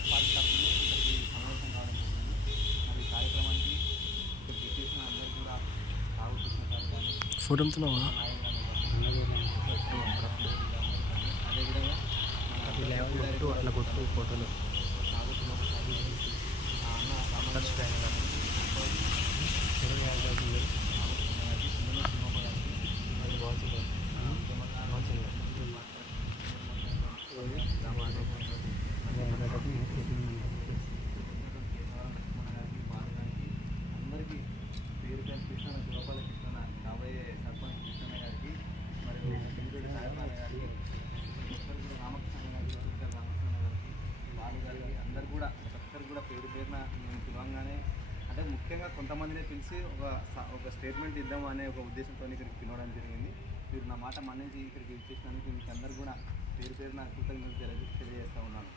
Congress party తరఫున ఇక్కడికి సమావేశం కావడం జరిగింది. మరి ఈ కార్యక్రమానికి ఇక్కడికి వచ్చేసిన అందరూ కూడా సాగు కృష్ణ గారు కానీ ఫోటోతున్నావా నాయన్ గారు అదేవిధంగా అట్లా కొట్టు ఫోటోలు సాగు అన్న అందరికీ పేరు పేరు కృష్ణ గోపాల కృష్ణ కాబోయే సర్పంచ్ కృష్ణ గారికి మరియు సింగుడి సాయపాల గారికి ఒక్కరు కూడా రామకృష్ణ గారికి చుక్కల రామకృష్ణ గారికి బాలు గారికి అందరు కూడా ఒక్కరు కూడా పేరు పేరున నేను పిలవంగానే అంటే ముఖ్యంగా కొంతమందినే పిలిచి ఒక స్టేట్మెంట్ ఇద్దాం అనే ఒక ఉద్దేశంతో ఇక్కడికి పిలవడం జరిగింది. మీరు నా మాట మన్నించి ఇక్కడికి ఇచ్చేసినందుకు మీకు అందరు కూడా పేరు పేరున కృతజ్ఞతలు తెలియజేస్తూ ఉన్నాను.